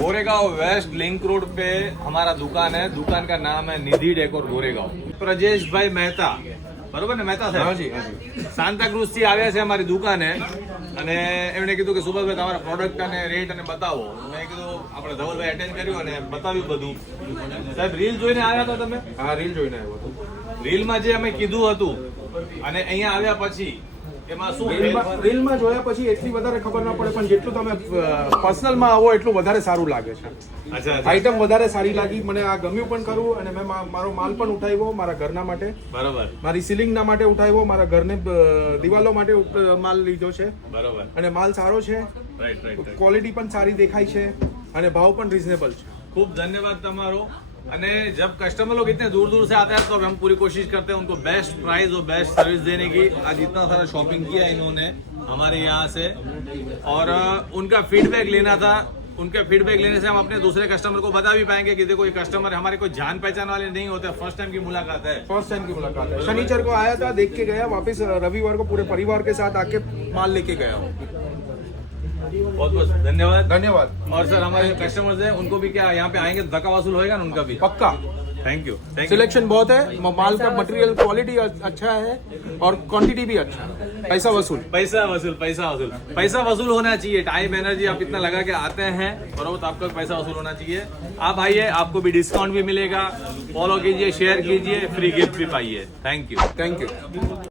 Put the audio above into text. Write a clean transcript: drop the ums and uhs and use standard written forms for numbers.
Goregaon waste link road पे हमारा दुकान है। दुकान का नाम है निधि डेकोर गोरेगांव। प्रजेश भाई मेहता, બરોબર ને મહેતા સાહેબ? હાજી હાજી. સાંતાક્રુઝ થી આવ્યા છે અમારી દુકાને અને એમણે કીધું કે સુભાષભાઈ તમારા પ્રોડક્ટ અને રેટ અને બતાવો. મેં કીધું આપણે ધવલભાઈ અટેન્ડ કર્યું અને બતાવ્યું બધું. સાહેબ રીલ જોઈને આવ્યા હતા તમે? હા, રીલ જોઈને આવ્યો હતો. રીલમાં જે અમે કીધું હતું અને અહીંયા આવ્યા પછી એમાં શું રીલમાં જોયા પછી એટલી વધારે ખબર ન પડે, પણ જેટલું તમે પર્સનલમાં આવો એટલું વધારે સારું લાગે છે. અચ્છા આઈટમ વધારે સારી લાગી, મને આ ગમ્યું પણ ખરું. અને મેં મારો માલ પણ ઉઠાવ્યો મારા ઘરના માટે, બરોબર મારી સીલિંગના માટે ઉઠાવ્યો, મારા ઘરને દિવાલો માટે માલ લીધો છે. બરોબર અને માલ સારો છે, રાઈટ રાઈટ. ક્વોલિટી પણ સારી દેખાય છે અને ભાવ પણ रिजनेबल છે. खूब धन्यवाद તમારો। અને जब कस्टमर लोग इतने दूर दूर से आते हैं तो हम पूरी कोशिश करते हैं उनको बेस्ट प्राइस और बेस्ट सर्विस देने की। आज इतना सारा शॉपिंग किया इन्होंने हमारे यहाँ से और उनका फीडबैक लेना था। उनका फीडबैक लेने से हम अपने दूसरे कस्टमर को बता भी पाएंगे कि देखो ये कस्टमर हमारे कोई जान पहचान वाले नहीं होते, फर्स्ट टाइम की मुलाकात है। फर्स्ट टाइम की मुलाकात है। शनिचर को आया था, देख के गया, वापस रविवार को पूरे परिवार के साथ आके माल लेके गया हूँ। बहुत बहुत धन्यवाद। धन्यवाद। और सर हमारे कस्टमर्स हैं उनको भी क्या यहाँ पे आएंगे तो धक्का वसूल होएगा ना उनका भी? पक्का। Thank you. सिलेक्शन बहुत है, माल का मटेरियल क्वालिटी अच्छा है और क्वांटिटी भी अच्छा है। पैसा वसूल। पैसा वसूल पैसा वसूल पैसा वसूल होना चाहिए। टाइम एनर्जी आप इतना लगा के आते हैं बराबर, तो आपका पैसा वसूल होना चाहिए। आप आइए, आपको भी डिस्काउंट भी मिलेगा। फॉलो कीजिए, शेयर कीजिए, फ्री गिफ्ट भी पाइए। Thank you. Thank you.